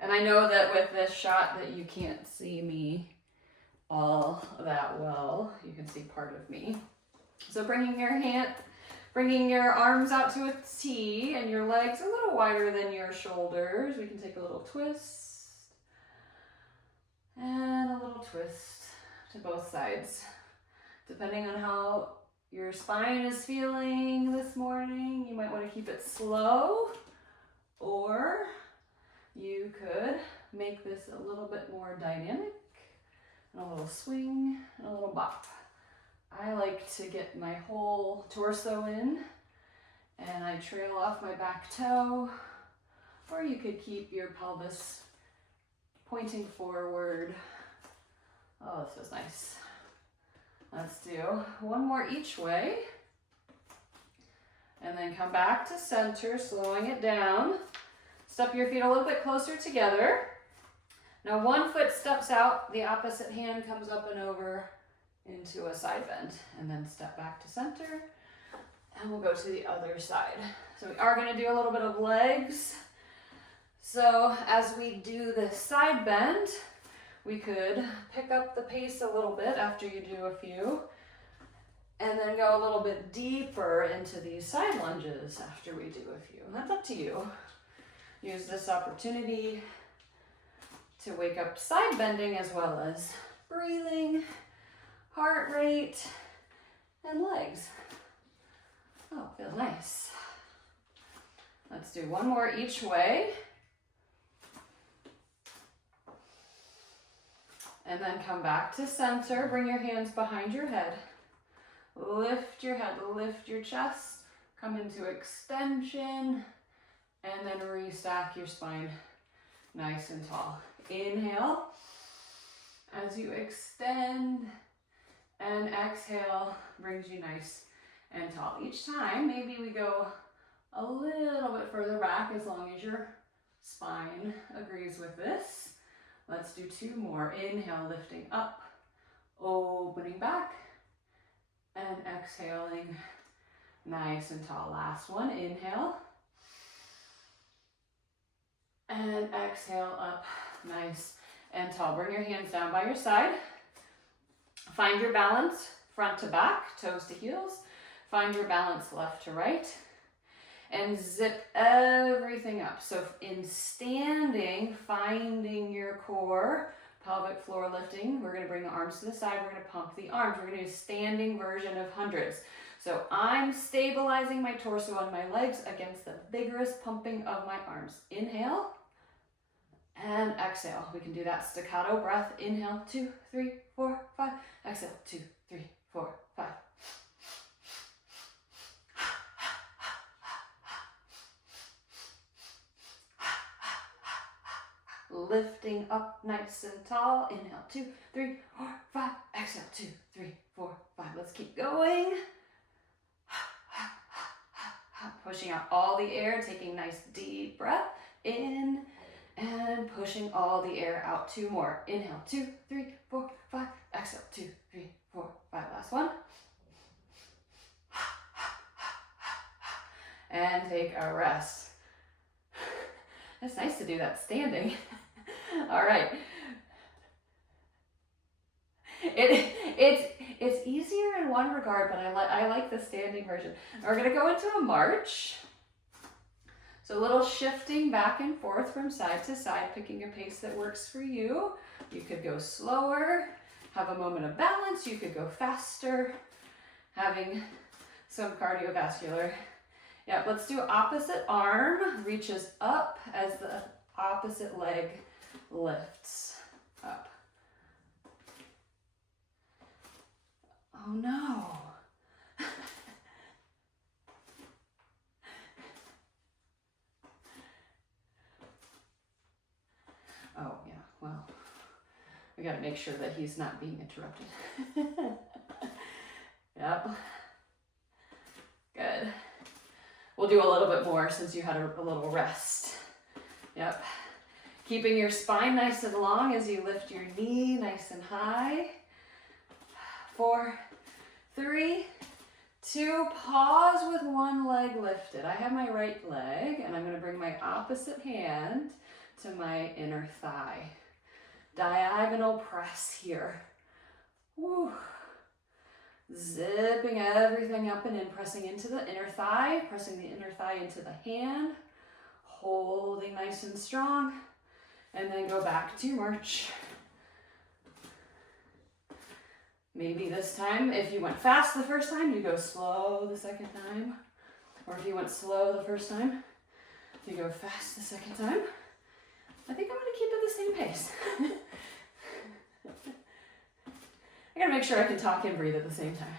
And I know that with this shot that you can't see me all that well. You can see part of me. So bringing your arms out to a T and your legs a little wider than your shoulders. We can take a little twist and a little twist to both sides. Depending on how your spine is feeling this morning, you might want to keep it slow, or you could make this a little bit more dynamic, and a little swing and a little bop. I like to get my whole torso in and I trail off my back toe, or you could keep your pelvis pointing forward. Oh, this feels nice. Let's do one more each way. And then come back to center, slowing it down. Step your feet a little bit closer together. Now one foot steps out, the opposite hand comes up and over into a side bend, and then step back to center, and we'll go to the other side. So we are going to do a little bit of legs. So as we do the side bend, we could pick up the pace a little bit after you do a few, and then go a little bit deeper into these side lunges after we do a few. That's up to you. Use this opportunity to wake up side bending as well as breathing, heart rate, and legs. Oh, feels nice. Let's do one more each way. And then come back to center. Bring your hands behind your head. Lift your head, lift your chest. Come into extension. And then restack your spine nice and tall. Inhale as you extend, and exhale brings you nice and tall. Each time, maybe we go a little bit further back as long as your spine agrees with this. Let's do two more. Inhale, lifting up, opening back, and exhaling nice and tall. Last one. Inhale. And exhale up, nice and tall. Bring your hands down by your side. Find your balance, front to back, toes to heels. Find your balance left to right. And zip everything up. So in standing, finding your core, pelvic floor lifting, we're going to bring the arms to the side. We're going to pump the arms. We're going to do a standing version of hundreds. So I'm stabilizing my torso and my legs against the vigorous pumping of my arms. Inhale and exhale. We can do that staccato breath. Inhale, 2, 3, 4, 5. Exhale, 2, 3, 4, 5. Lifting up nice and tall. Inhale, 2, 3, 4, 5. Exhale, 2, 3, 4, 5. Let's keep going. Pushing out all the air, taking nice deep breath in, and pushing all the air out. Two more. Inhale, 2, 3, 4, 5. Exhale, 2, 3, 4, 5. Last one. And take a rest. It's nice to do that standing. All right. It's easier in one regard, but I like the standing version. We're going to go into a march. So a little shifting back and forth from side to side, picking a pace that works for you. You could go slower, have a moment of balance. You could go faster, having some cardiovascular. Yeah, let's do opposite arm reaches up as the opposite leg lifts up. Oh no. Oh yeah, well, we gotta make sure that he's not being interrupted. Yep. Good. We'll do a little bit more since you had a little rest. Yep. Keeping your spine nice and long as you lift your knee nice and high. 4, 3, 2, pause with one leg lifted. I have my right leg and I'm going to bring my opposite hand to my inner thigh. Diagonal press here. Woo. Zipping everything up and in, pressing into the inner thigh, pressing the inner thigh into the hand, holding nice and strong, and then go back to march. Maybe this time, if you went fast the first time, you go slow the second time. Or if you went slow the first time, you go fast the second time. I think I'm gonna keep it the same pace. I gotta make sure I can talk and breathe at the same time.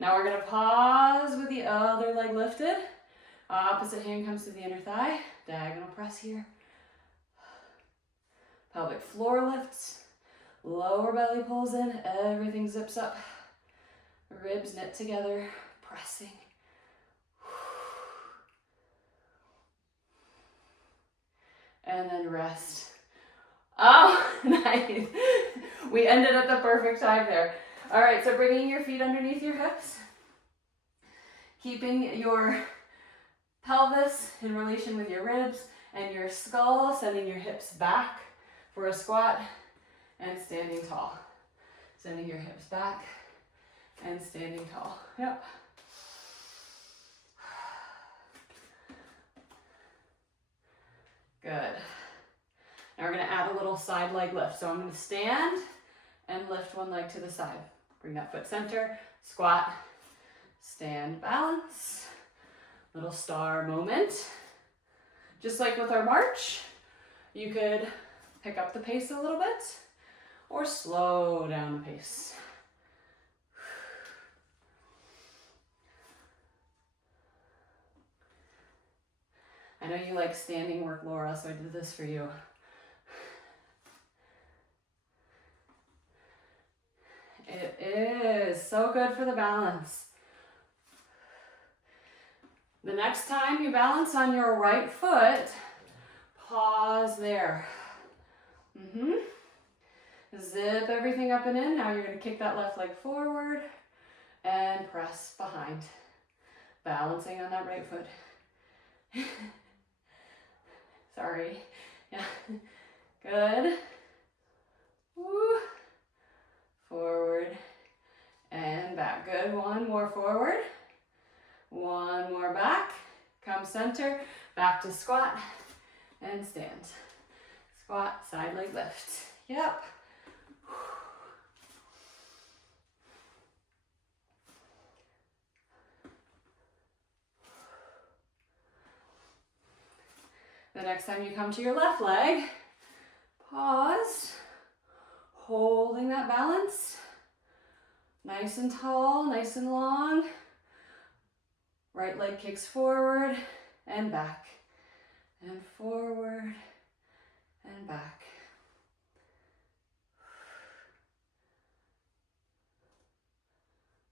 Now we're gonna pause with the other leg lifted. Opposite hand comes to the inner thigh. Diagonal press here. Pelvic floor lifts. Lower belly pulls in. Everything zips up. Ribs knit together. Pressing. And then rest. Oh, nice. We ended at the perfect time there. All right, so bringing your feet underneath your hips. Keeping your pelvis in relation with your ribs and your skull, sending your hips back for a squat and standing tall. Sending your hips back and standing tall. Yep. Good. Now we're going to add a little side leg lift. So I'm going to stand and lift one leg to the side. Bring that foot center, squat, stand, balance. Little star moment. Just like with our march, you could pick up the pace a little bit or slow down the pace. I know you like standing work, Laura, so I did this for you. It is so good for the balance. The next time you balance on your right foot, pause there. Zip everything up and in. Now you're going to kick that left leg forward and press behind. Balancing on that right foot. Sorry. Yeah. Good. Woo. Forward and back. Good. One more forward. One more back. Come center. Back to squat and stand. Squat, side leg lift. Yep. The next time you come to your left leg, pause, holding that balance, nice and tall, nice and long. Right leg kicks forward and back, and forward and back.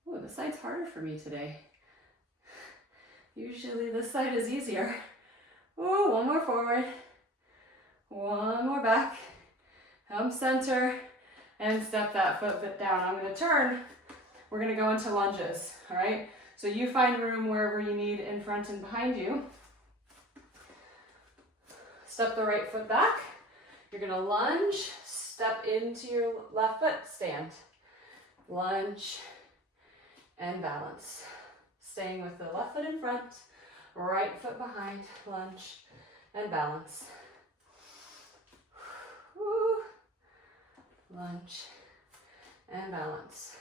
Oh, this side's harder for me today. Usually this side is easier. Oh, one more forward, one more back, come center, and step that foot down. I'm going to turn. We're going to go into lunges, all right? So you find room wherever you need in front and behind you. Step the right foot back. You're going to lunge, step into your left foot, stand. Lunge and balance. Staying with the left foot in front, right foot behind, lunge and balance. Woo. Lunge and balance.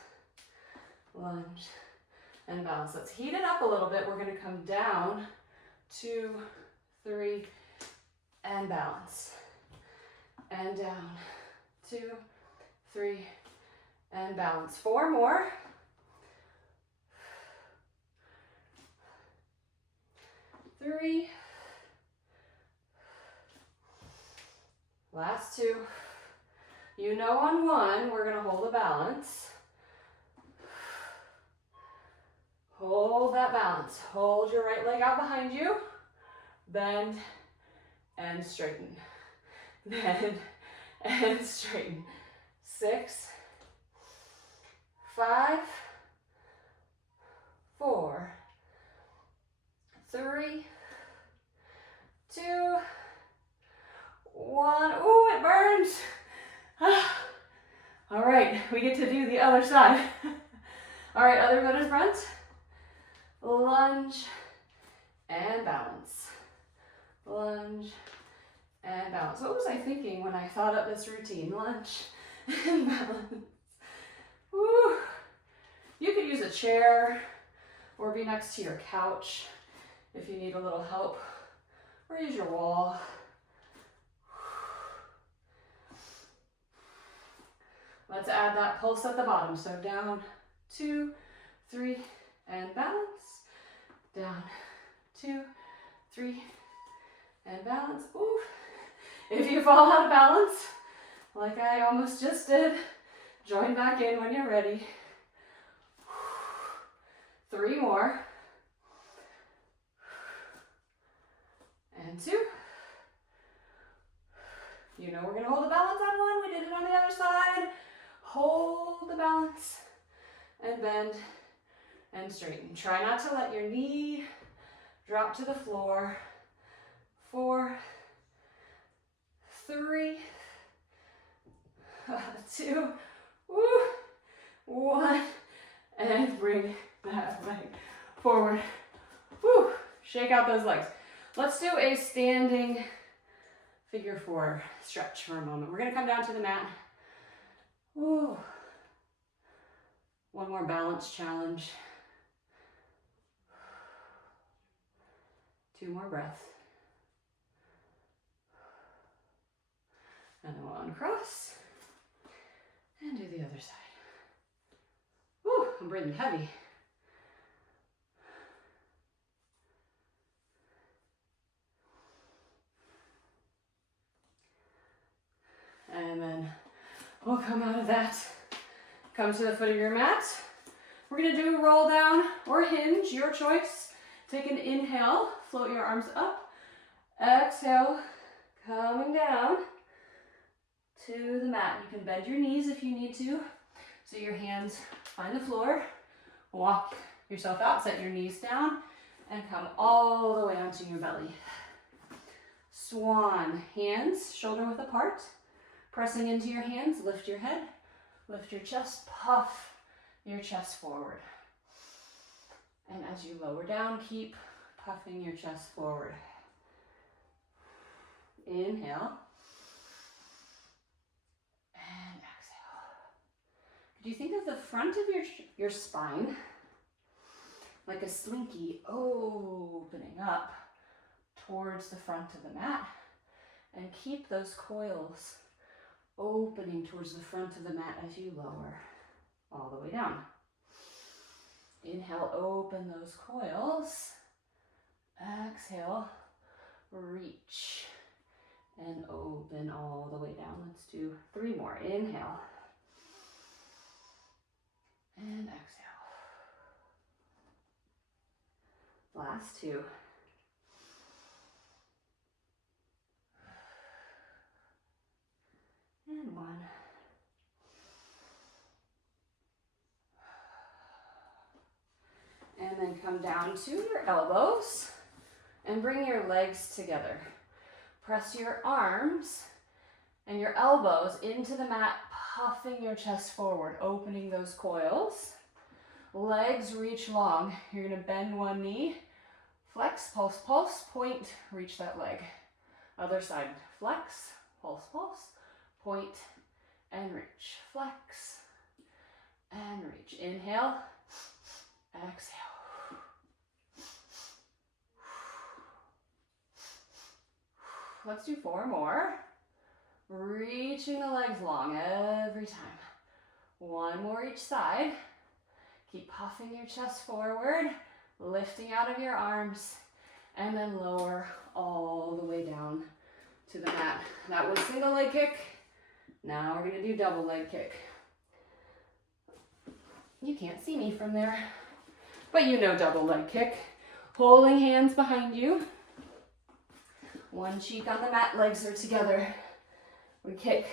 Lunge and balance. Let's heat it up a little bit. We're going to come down, 2, 3, and balance. And down, 2, 3, and balance. 4 more. 3. Last 2. You know on 1, we're going to hold a balance. Hold that balance. Hold your right leg out behind you. Bend and straighten. Bend and straighten. 6, 5, 4, 3, we get to do the other side. All right, other foot in front. Lunge and balance. Lunge and balance. What was I thinking when I thought up this routine? Lunge and balance. Woo. You could use a chair or be next to your couch if you need a little help, or use your wall. Let's add that pulse at the bottom. So down, 2, 3, and balance. Down, 2, 3, and balance. Ooh. If you fall out of balance, like I almost just did, join back in when you're ready. 3 more. And 2. You know we're going to hold the balance on 1. We did it on the other side. Hold the balance and bend and straighten. Try not to let your knee drop to the floor. 4, 3, 2, 1, and bring that leg forward. Woo. Shake out those legs. Let's do a standing figure 4 stretch for a moment. We're going to come down to the mat. Woo. One more balance challenge. 2 more breaths. And then we'll uncross and do the other side. Woo, I'm breathing heavy. And then we'll come out of that. Come to the foot of your mat. We're gonna do roll down or hinge, your choice. Take an inhale, float your arms up. Exhale, coming down to the mat. You can bend your knees if you need to. So your hands find the floor. Walk yourself out, set your knees down, and come all the way onto your belly. Swan, hands shoulder width apart. Pressing into your hands, lift your head, lift your chest, puff your chest forward. And as you lower down, keep puffing your chest forward. Inhale. And exhale. Do you think of the front of your spine like a slinky opening up towards the front of the mat? And keep those coils opening towards the front of the mat as you lower all the way down. Inhale, open those coils. Exhale, reach and open all the way down. Let's do 3 more. Inhale and exhale. Last 2. And 1. And then come down to your elbows and bring your legs together. Press your arms and your elbows into the mat, puffing your chest forward, opening those coils. Legs reach long. You're gonna bend one knee, flex, pulse, pulse, point, reach that leg. Other side, flex, pulse, pulse, point, and reach. Flex, and reach. Inhale, exhale. Let's do 4 more. Reaching the legs long every time. 1 more each side. Keep puffing your chest forward, lifting out of your arms, and then lower all the way down to the mat. That was single leg kick. Now we're gonna do double leg kick. You can't see me from there, but you know double leg kick. Holding hands behind you. One cheek on the mat, legs are together. We kick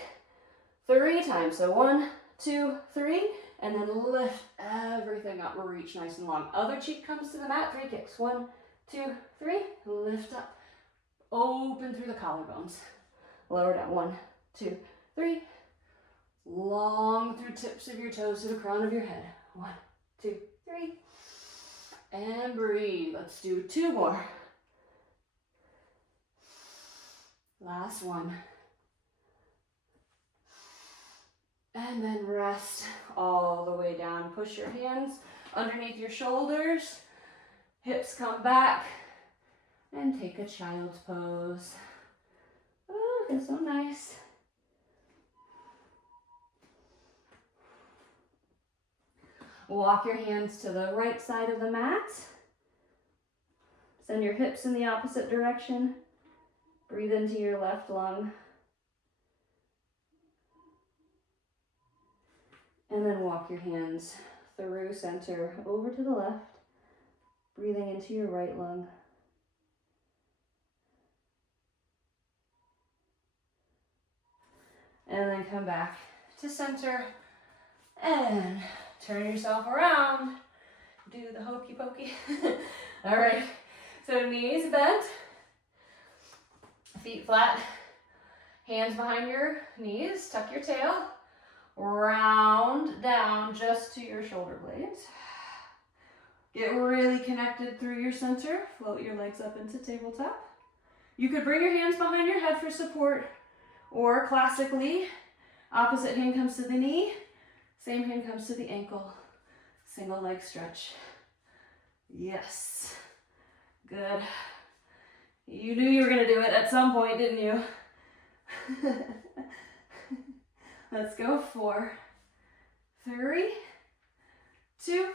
3 times. So 1, 2, 3, and then lift everything up. Reach nice and long. Other cheek comes to the mat, 3 kicks. 1, 2, 3, lift up. Open through the collarbones. Lower down. 1, 2, 3, long through tips of your toes to the crown of your head. 1, 2, 3. And breathe. Let's do 2 more. Last one. And then rest all the way down. Push your hands underneath your shoulders. Hips come back. And take a child's pose. Oh, feels so nice. Walk your hands to the right side of the mat. Send your hips in the opposite direction. Breathe into your left lung. And then walk your hands through center over to the left, breathing into your right lung. And then come back to center and turn yourself around. Do the hokey pokey. All right, so knees bent, feet flat, hands behind your knees, tuck your tail, round down just to your shoulder blades. Get really connected through your center. Float your legs up into tabletop. You could bring your hands behind your head for support, or classically, opposite hand comes to the knee, same hand comes to the ankle. Single leg stretch. Yes. Good. You knew you were going to do it at some point, didn't you? Let's go. 4, 3, 2,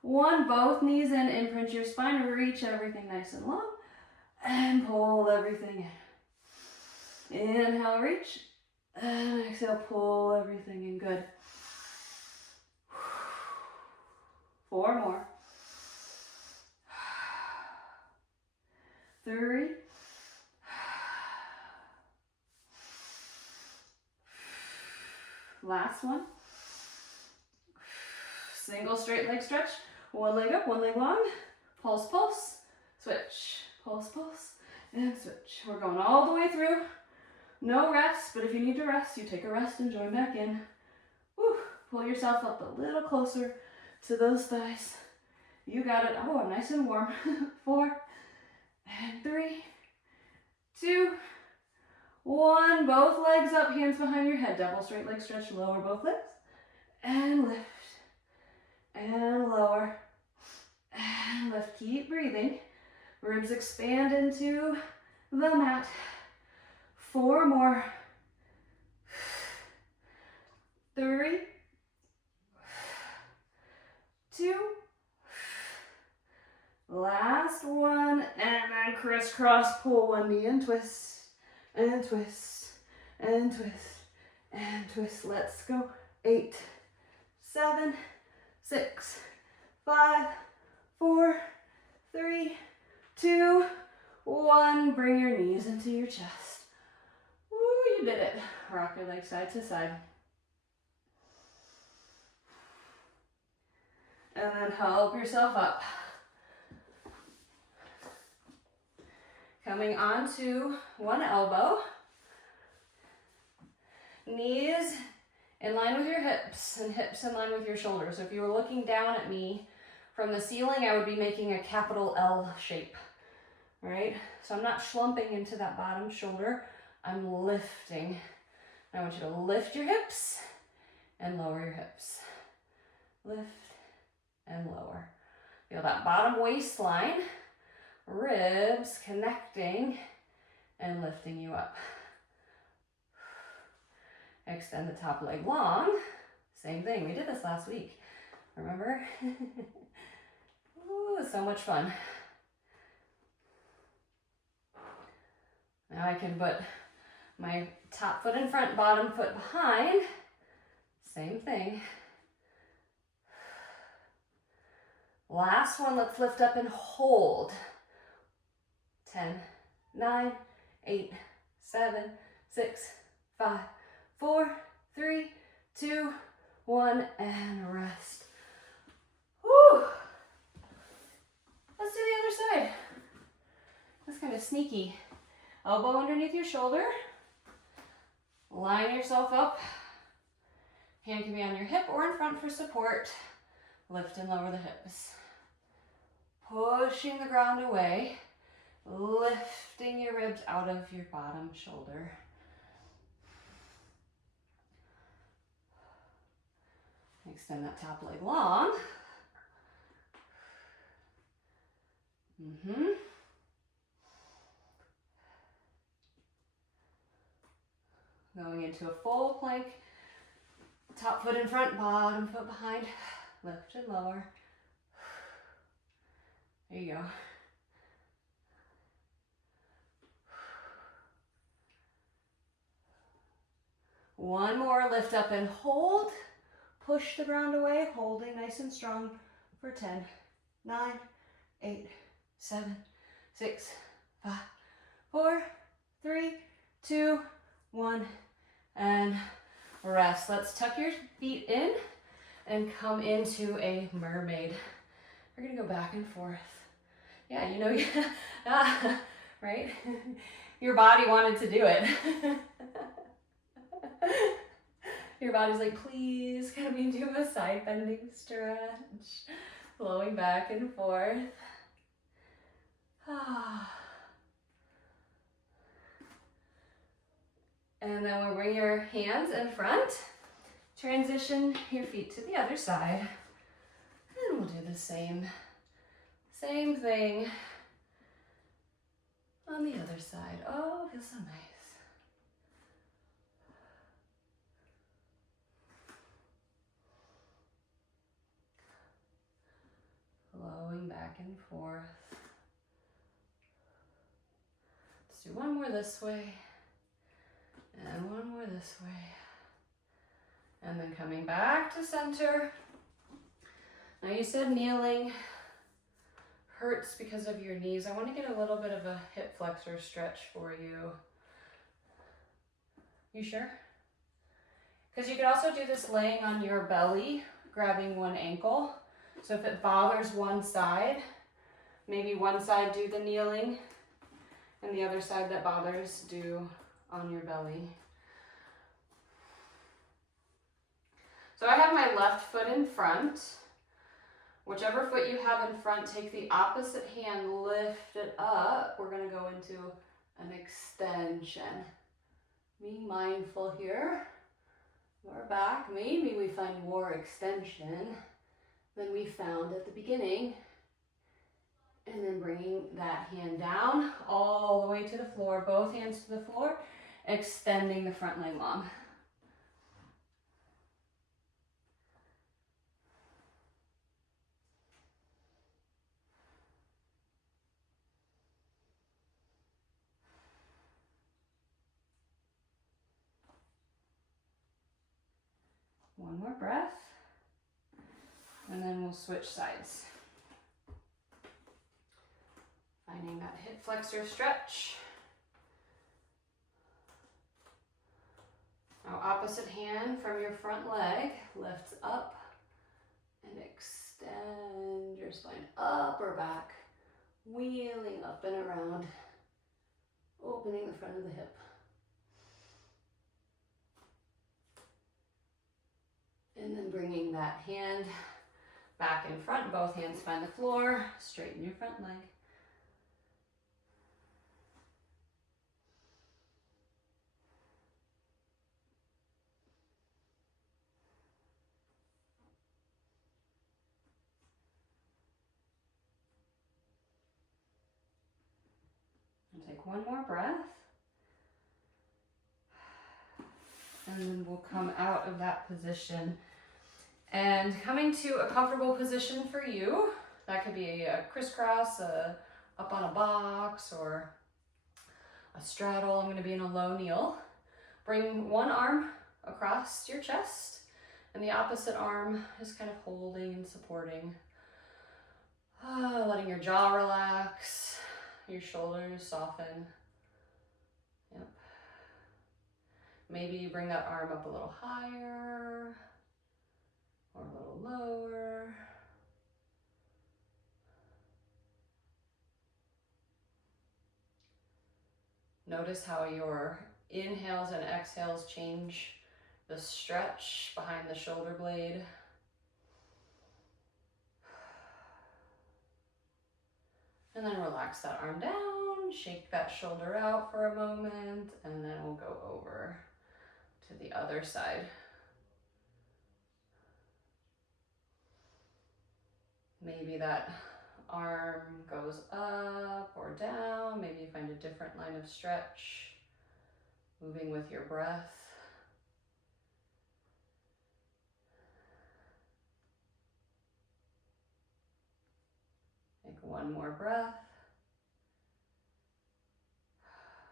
1. Both knees in. Imprint your spine. Reach everything nice and long. And pull everything in. Inhale, reach. And exhale, pull everything in. Good. 4 more. 3. Last one. Single straight leg stretch. One leg up, one leg long. Pulse, pulse. Switch. Pulse, pulse. And switch. We're going all the way through. No rest, but if you need to rest, you take a rest and join back in. Woo. Pull yourself up a little closer to those thighs. You got it. Oh, nice and warm. 4 and 3, 2, 1. Both legs up, hands behind your head. Double straight leg stretch. Lower both legs. And lift. And lower. And lift. Keep breathing. Ribs expand into the mat. 4 more. 3, 2. Last one, and then crisscross, pull one knee and twist, and twist, and twist, and twist. Let's go. 8, 7, 6, 5, 4, 3, 2, 1. Bring your knees into your chest. Woo, you did it. Rock your legs side to side. And then help yourself up. Coming onto one elbow. Knees in line with your hips and hips in line with your shoulders. So if you were looking down at me from the ceiling, I would be making a capital L shape, right? So I'm not slumping into that bottom shoulder. I'm lifting. I want you to lift your hips and lower your hips. Lift and lower. Feel that bottom waistline, ribs connecting and lifting you up. Extend the top leg long. Same thing, we did this last week. Remember? Ooh, so much fun. Now I can put my top foot in front, bottom foot behind. Same thing. Last one, let's lift up and hold. 10, 9, 8, 7, 6, 5, 4, 3, 2, 1, and rest. Woo! Let's do the other side. That's kind of sneaky. Elbow underneath your shoulder. Line yourself up Hand can be on your hip or in front for support. Lift and lower the hips. Pushing the ground away. Lifting your ribs out of your bottom shoulder. Extend that top leg long. Going into a full plank. Top foot in front, bottom foot behind. Lift and lower. There you go. One more, lift up and hold. Push the ground away, holding nice and strong for 10, 9, 8, 7, 6, 5, 4, 3, 2, 1, and rest. Let's tuck your feet in and come into a mermaid. We're gonna go back and forth. Yeah, you know, right? Your body wanted to do it. Your body's like, please, come into a side bending stretch. Flowing back and forth. And then we'll bring your hands in front. Transition your feet to the other side. And we'll do the same thing on the other side. Oh, it feels so nice. Flowing back and forth. Let's do one more this way. And one more this way. And then coming back to center. Now you said kneeling hurts because of your knees. I want to get a little bit of a hip flexor stretch for you. You sure? Because you could also do this laying on your belly, grabbing one ankle. So if it bothers one side, maybe one side do the kneeling and the other side that bothers do on your belly. So I have my left foot in front. Whichever foot you have in front, take the opposite hand, lift it up. We're gonna go into an extension. Being mindful here. Lower back, maybe we find more extension than we found at the beginning. And then bringing that hand down all the way to the floor, both hands to the floor, extending the front leg long. One more breath. And then we'll switch sides. Finding that hip flexor stretch. Now opposite hand from your front leg lifts up and extend your spine up or back, wheeling up and around, opening the front of the hip. And then bringing that hand back in front, both hands find the floor, straighten your front leg. And take one more breath. And then we'll come out of that position. And coming to a comfortable position for you, that could be a crisscross, up on a box, or a straddle. I'm going to be in a low kneel. Bring one arm across your chest, and the opposite arm is kind of holding and supporting. Letting your jaw relax, your shoulders soften. Yep. Maybe you bring that arm up a little higher or a little lower. Notice how your inhales and exhales change the stretch behind the shoulder blade. And then relax that arm down, shake that shoulder out for a moment, and then we'll go over to the other side. Maybe that arm goes up or down. Maybe you find a different line of stretch, moving with your breath. Take one more breath.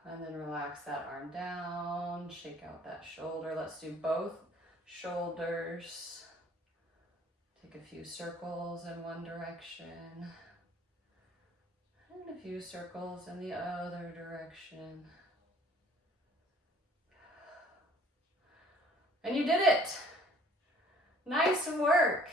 And then relax that arm down, shake out that shoulder. Let's do both shoulders. Take a few circles in one direction and a few circles in the other direction. And you did it. Nice work.